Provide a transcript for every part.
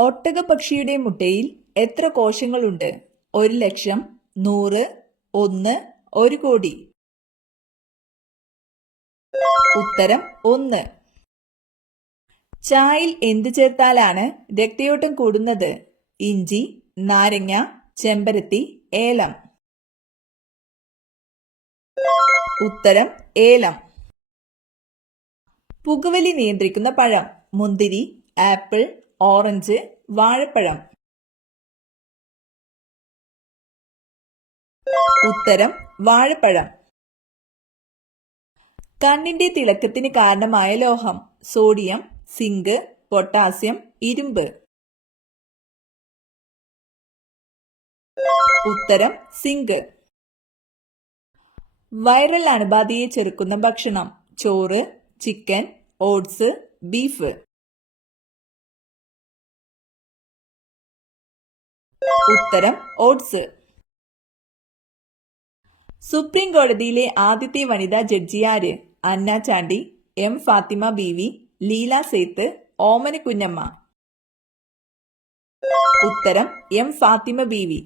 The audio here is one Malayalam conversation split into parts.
ഒട്ടകപ്പക്ഷിയുടെ മുട്ടയിൽ എത്ര കോശങ്ങളുണ്ട്? 1,00,000, 100, 1, 1 കോടി. ഉത്തരം 1. ചായയിൽ എന്തു ചേർത്താലാണ് രക്തയോട്ടം കൂടുന്നത്? ഇഞ്ചി, നാരങ്ങ, ചെമ്പരത്തി, ഏലം. ഉത്തരം ഏലം. പുകവലി നിയന്ത്രിക്കുന്ന പഴം: മുന്തിരി, ആപ്പിൾ, ഓറഞ്ച്, വാഴപ്പഴം. ഉത്തരം വാഴപ്പഴം. കണ്ണിന്റെ തിളക്കത്തിന് കാരണമായ ലോഹം: സോഡിയം, സിങ്ക്, പൊട്ടാസ്യം, ഇരുമ്പ്. ഉത്തരം സിങ്ക്. വൈറൽ അണുബാധയെ ചെറുക്കുന്ന ഭക്ഷണം: ചോറ്, ചിക്കൻ, ഓട്സ്, ബീഫ്. ഉത്തരം ഓട്സ്. സുപ്രീം കോടതിയിലെ ആദ്യത്തെ വനിതാ ജഡ്ജി ആര്? അന്ന ചാണ്ടി, എം ഫാത്തിമ ബീവി, ലീല സേത്ത്, ഓമന കുഞ്ഞമ്മ. ഉത്തരം എം ഫാത്തിമ ബീവി.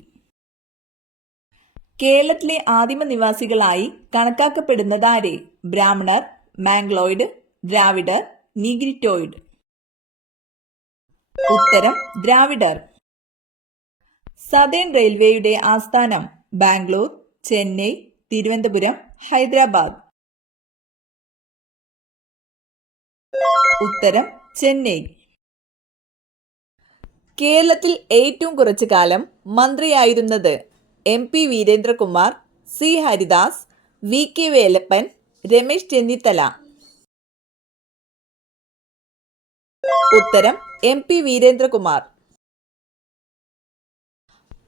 കേരളത്തിലെ ആദിമ നിവാസികളായി കണക്കാക്കപ്പെടുന്നത് ആരെ? ബ്രാഹ്മണർ, മാംഗ്ലോയിഡ്, ദ്രാവിഡർ, നീഗ്രിറ്റോയിഡ്. ഉത്തരം ദ്രാവിഡർ. സതേൺ റെയിൽവേയുടെ ആസ്ഥാനം: ബാംഗ്ലൂർ, ചെന്നൈ, തിരുവനന്തപുരം, ഹൈദരാബാദ്. ഉത്തരം ചെന്നൈ. കേരളത്തിൽ ഏറ്റവും കുറച്ചു കാലം മന്ത്രിയായിരുന്നത്: M P Veerendrakumar, C Haridas, V K Velappan, Ramesh Chennithala. ഉത്തരം എം പി വീരേന്ദ്രകുമാർ.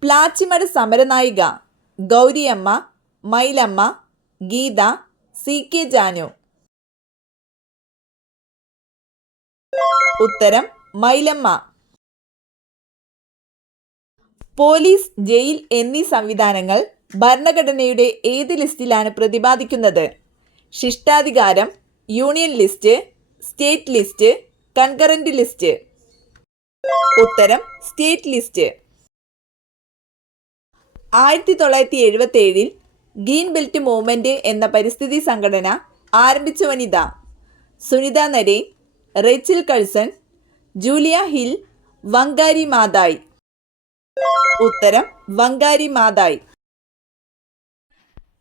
പ്ലാച്ചിമട സമരനായിക: ഗൗരിയമ്മ, മൈലമ്മ, ഗീത, സി കെ ജാനു. ഉത്തരം മൈലമ്മ. പോലീസ്, ജയിൽ എന്നീ സംവിധാനങ്ങൾ ഭരണഘടനയുടെ ഏത് ലിസ്റ്റിലാണ് പ്രതിപാദിക്കുന്നത്? ശിഷ്ടാധികാരം, union list, state list, concurrent list. ഉത്തരം state list. 1977 green belt movement എന്ന പരിസ്ഥിതി സംഘടന ആരംഭിച്ച വനിത: Sunita Narain, Rachel Carson, Julia Hill, Wangari Maathai. ഉത്തരം വങ്കാരി മാതായ്.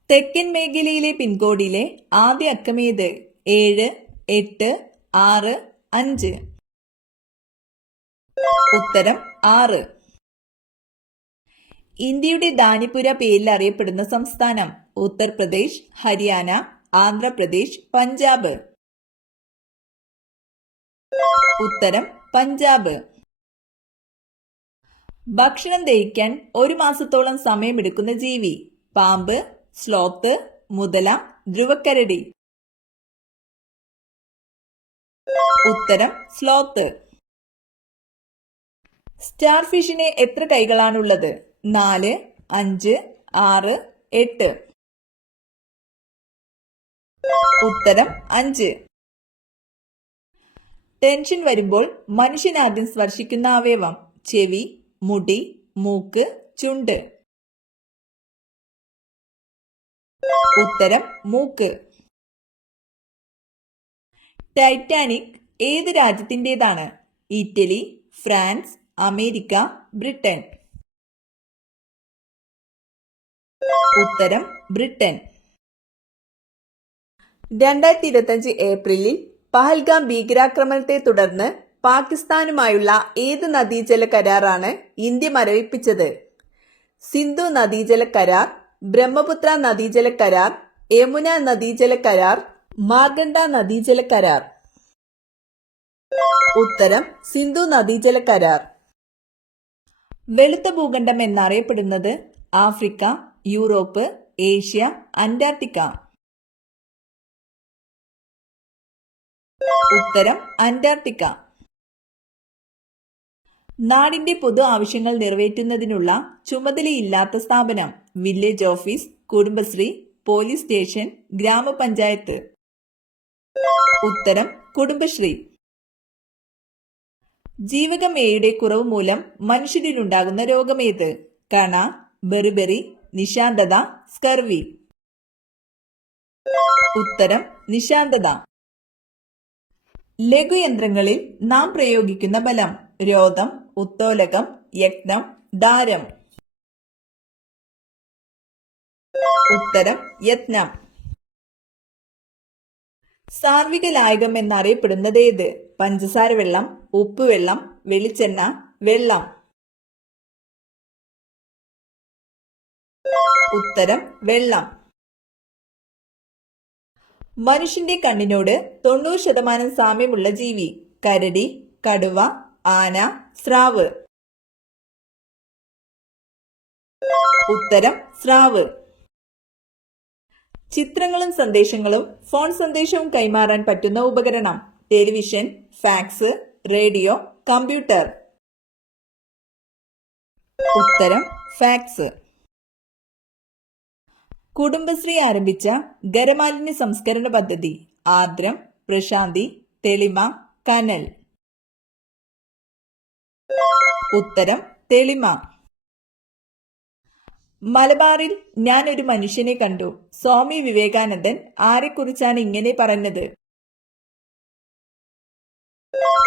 തെക്കൻ മേഖലയിലെ പിൻകോഡിലെ ആദ്യ അക്കമേത്? 7, 8, 6, 5. ഉത്തരം 6. ഇന്ത്യയുടെ ദാനിപുര പേരിൽ അറിയപ്പെടുന്ന സംസ്ഥാനം: ഉത്തർപ്രദേശ്, ഹരിയാന, ആന്ധ്രാപ്രദേശ്, പഞ്ചാബ്. ഉത്തരം പഞ്ചാബ്. ഭക്ഷണം ദഹിക്കാൻ 1 മാസത്തോളം സമയമെടുക്കുന്ന ജീവി: പാമ്പ്, സ്ലോത്ത്, മുതല, ധ്രുവക്കരടി. ഉത്തരം സ്ലോത്ത്. സ്റ്റാർ ഫിഷിന് എത്ര കൈകളാണുള്ളത്? 4, 5, 6, 8. ഉത്തരം 5. ടെൻഷൻ വരുമ്പോൾ മനുഷ്യൻ ആദ്യം സ്പർശിക്കുന്ന അവയവം: ചെവി, മുടി, മൂക്ക്, ചുണ്ട്. ഉത്തരം മൂക്ക്. ടൈറ്റാനിക് ഏത് രാജ്യത്തിൻ്റെതാണ്? Italy, France, America, Britain. ഉത്തരം ബ്രിട്ടൻ. 2025 ഏപ്രിലിൽ പഹൽഗാം ഭീകരാക്രമണത്തെ തുടർന്ന് പാകിസ്ഥാനുമായുള്ള ഏത് നദീജല കരാറാണ് ഇന്ത്യ മരവിപ്പിച്ചത്? സിന്ധു നദീജല കരാർ, ബ്രഹ്മപുത്ര നദീജല കരാർ, യമുന നദീജല കരാർ, മാർഗണ്ഡ നദീജല കരാർ. ഉത്തരം സിന്ധു നദീജല കരാർ. വെളുത്ത ഭൂഖണ്ഡം എന്നറിയപ്പെടുന്നത്: ആഫ്രിക്ക, യൂറോപ്പ്, ഏഷ്യ, അന്റാർട്ടിക്ക. ഉത്തരം അന്റാർട്ടിക്ക. നാടിന്റെ പൊതു ആവശ്യങ്ങൾ നിറവേറ്റുന്നതിനുള്ള ചുമതലയില്ലാത്ത സ്ഥാപനം: village office, Kudumbashree, police station, ഗ്രാമപഞ്ചായത്ത്. ഉത്തരം കുടുംബശ്രീ. ജീവകം എയുടെ കുറവ് മൂലം മനുഷ്യരിലുണ്ടാകുന്ന രോഗമേത്? കണ, ബെറിബെറി, നിശാന്തത, സ്കർവി. ഉത്തരം നിശാന്തത. ലഘുയന്ത്രങ്ങളിൽ നാം പ്രയോഗിക്കുന്ന ബലം: രോധം, ഉത്തോലകം, യജ്ഞം, ദാരം. ഉത്തരം യജ്ഞം. സാർവിക ലായകം എന്നറിയപ്പെടുന്നത് ഏത്? പഞ്ചസാര വെള്ളം, ഉപ്പുവെള്ളം, വെളിച്ചെണ്ണ, വെള്ളം. ഉത്തരം വെള്ളം. മനുഷ്യന്റെ കണ്ണിനോട് 90% സാമ്യമുള്ള ജീവി: കരടി, കടുവ, ആന, സ്രാവ്. ഉത്തരം സ്രാവ്. ചിത്രങ്ങളും സന്ദേശങ്ങളും ഫോൺ സന്ദേശവും കൈമാറാൻ പറ്റുന്ന ഉപകരണം: ടെലിവിഷൻ, ഫാക്സ്, റേഡിയോ, കമ്പ്യൂട്ടർ. ഉത്തരം ഫാക്സ്. കുടുംബശ്രീ ആരംഭിച്ച ഖരമാലിന്യ സംസ്കരണ പദ്ധതി: ആർദ്രം, പ്രശാന്തി, തെളിമ, കനൽ. ഉത്തരം തെളിമ. മലബാറിൽ ഞാൻ ഒരു മനുഷ്യനെ കണ്ടു. സ്വാമി വിവേകാനന്ദൻ ആരെക്കുറിച്ചാണ് ഇങ്ങനെ പറഞ്ഞത്?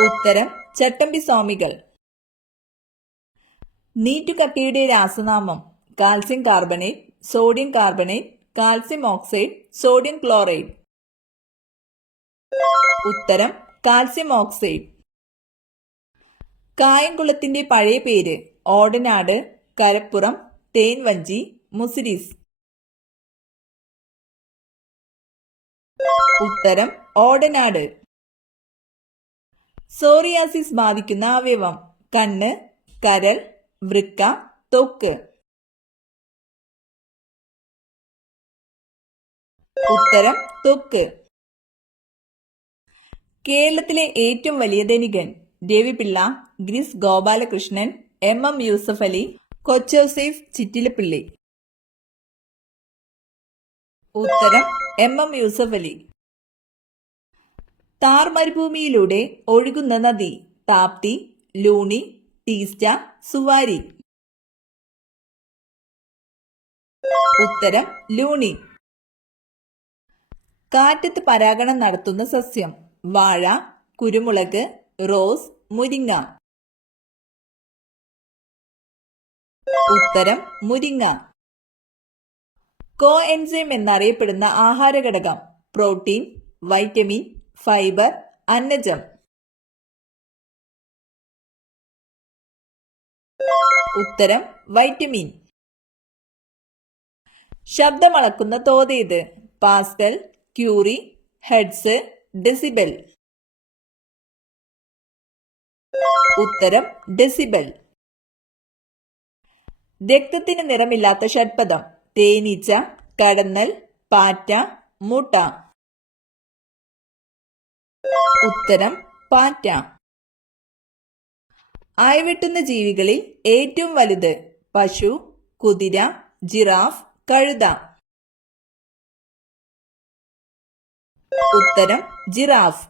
ഉത്തരം ചട്ടമ്പി സ്വാമികൾ. നീറ്റുകക്കയുടെ രാസനാമം: calcium carbonate, sodium carbonate, calcium oxide, sodium chloride. ഉത്തരം കാൽസ്യം ഓക്സൈഡ്. കായംകുളത്തിന്റെ പഴയ പേര്: ഓടനാട്, കരപ്പുറം, തേൻവഞ്ചി, മുസിരിസ്. ഉത്തരം ഓടനാട്. സോറിയാസിസ് ബാധിക്കുന്ന അവയവം: കണ്ണ്, കരൾ, വൃക്ക, ത്വക്ക്. ഉത്തരം ത്വക്ക്. കേരളത്തിലെ ഏറ്റവും വലിയ ധനികൻ: രവിപിള്ള, ഗ്രിസ് ഗോപാലകൃഷ്ണൻ, MM യൂസഫ് അലി, കൊച്ചോസേഫ് ചിറ്റിലപ്പിള്ളി. ഉത്തരം MM യൂസഫ് അലി. താർ മരുഭൂമിയിലൂടെ ഒഴുകുന്ന നദി: താപ്തി, ലൂണി, ടീസ്റ്റ, സുവാരി. ഉത്തരം ലൂണി. കാറ്റത്ത് പരാഗണം നടത്തുന്ന സസ്യം: വാഴ, കുരുമുളക്, റോസ്, മുരിങ്ങ. ഉത്തരം മുരിങ്ങ. കോ എൻസൈം എന്നറിയപ്പെടുന്ന ആഹാര ഘടകം: പ്രോട്ടീൻ, വൈറ്റമിൻ, ഫൈബർ, അന്നജം. ഉത്തരം വൈറ്റമിൻ. ശബ്ദമളക്കുന്ന തോതേത്? Pascal, curie, hertz, decibel. ഉത്തരം ഡെസിബൽ. രക്തത്തിന് നിറമില്ലാത്ത ഷഡ്പദം: തേനീച്ച, കടന്നൽ, പാറ്റ, മൂട്ട. ഉത്തരം പാറ്റ. ആയവെട്ടുന്ന ജീവികളിൽ ഏറ്റവും വലുത്: പശു, കുതിര, ജിറാഫ്, കഴുത. ഉത്തരം ജിറാഫ്.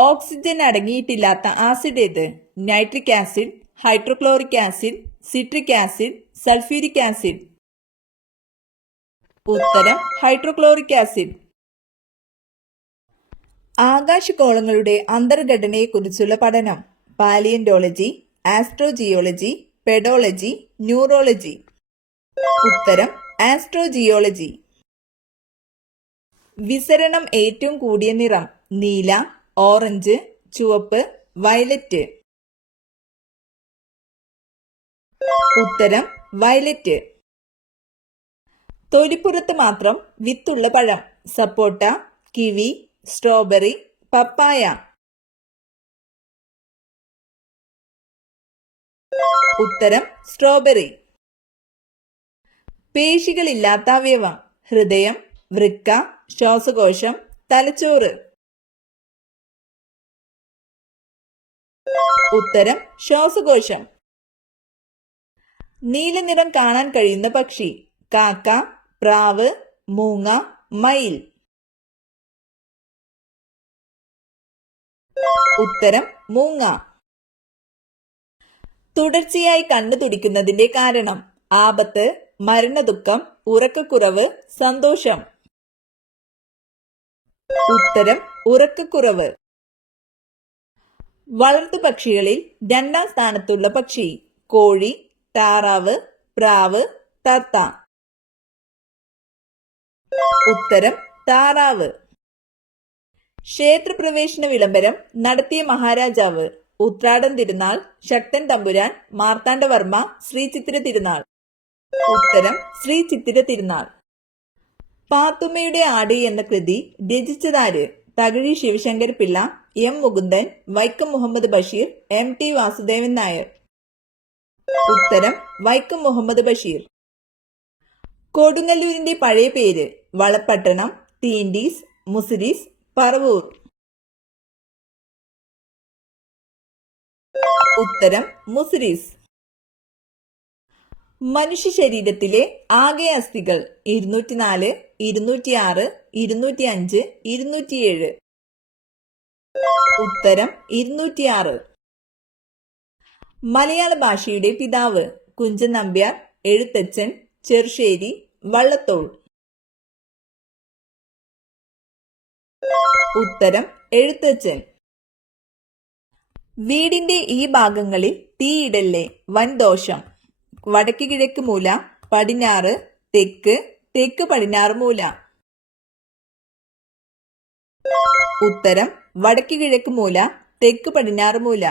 ഓക്സിജൻ അടങ്ങിയിട്ടില്ലാത്ത ആസിഡ് ഏത്? Nitric acid, hydrochloric acid, citric acid, sulphuric acid. ഉത്തരം ഹൈഡ്രോക്ലോറിക് ആസിഡ്. ആകാശഗോളങ്ങളുടെ അന്തർഘടനയെക്കുറിച്ചുള്ള പഠനം: പാലിയന്റോളജി, ആസ്ട്രോജിയോളജി, പെഡോളജി, ന്യൂറോളജി. ഉത്തരം ആസ്ട്രോജിയോളജി. വിസരണം ഏറ്റവും കൂടിയ നിറം: നീല, ഓറഞ്ച്, ചുവപ്പ്, വയലറ്റ്. ഉത്തരം വയലറ്റ്. തൊലിപ്പുറത്ത് മാത്രം വിത്തുള്ള പഴം: സപ്പോട്ട, കിവി, സ്ട്രോബെറി, പപ്പായ. ഉത്തരം സ്ട്രോബെറി. പേശികളില്ലാത്ത അവയവം: ഹൃദയം, വൃക്ക, ശ്വാസകോശം, തലച്ചോറ്. ഉത്തരം ശ്വാസകോശം. നീലനിറം കാണാൻ കഴിയുന്ന പക്ഷി: കാക്ക, പ്രാവ്, മൂങ്ങ, മയിൽ. ഉത്തരം മൂങ്ങ. തുടർച്ചയായി കണ്ണു തുടിക്കുന്നതിന്റെ കാരണം: ആപത്ത്, മരണദുഃഖം, ഉറക്കക്കുറവ്, സന്തോഷം. ഉത്തരം ഉറക്കക്കുറവ്. വളർത്തുപക്ഷികളിൽ 2ാം സ്ഥാനത്തുള്ള പക്ഷി: കോഴി, താറാവ്, പ്രാവ്, തത്ത. ഉത്തരം താറാവ്. ക്ഷേത്രപ്രവേശന വിളംബരം നടത്തിയ മഹാരാജാവ്: ഉത്രാടം തിരുനാൾ, ശക്തൻ തമ്പുരാൻ, മാർത്താണ്ഡവർമ്മ, ശ്രീ ചിത്തിര തിരുനാൾ. ഉത്തരം ശ്രീ ചിത്തിര തിരുനാൾ. പാത്തുമ്മയുടെ ആട് എന്ന കൃതി രചിച്ചതാര്? Thakazhi Sivasankara Pillai, M Mukundan, Vaikom Muhammad Basheer, MT Vasudevan Nair. ഉത്തരം വൈക്കം മുഹമ്മദ് ബഷീർ. കൊടുങ്ങല്ലൂരിന്റെ പഴയ പേര്: വളപട്ടണം, തീണ്ടീസ്, മുസിരീസ്, പറവൂർ. ഉത്തരം മുസിരീസ്. മനുഷ്യ ശരീരത്തിലെ ആകെ അസ്ഥികൾ: 204, 206, 205, 207. ഉത്തരം 206. മലയാള ഭാഷയുടെ പിതാവ്: കുഞ്ചൻ നമ്പ്യാർ, എഴുത്തച്ഛൻ, ചെറുശ്ശേരി, വള്ളത്തോൾ. ഉത്തരം എഴുത്തച്ഛൻ. വീടിന്റെ ഈ ഭാഗങ്ങളിൽ തീയിടല്ലേ, വൻദോഷം: വടക്ക് കിഴക്ക് മൂല, പടിഞ്ഞാറ്, തെക്ക്, തെക്ക് പടിഞ്ഞാറ് മൂല. ഉത്തരം വടക്ക് കിഴക്ക് മൂല, തെക്ക് പടിഞ്ഞാറ് മൂല.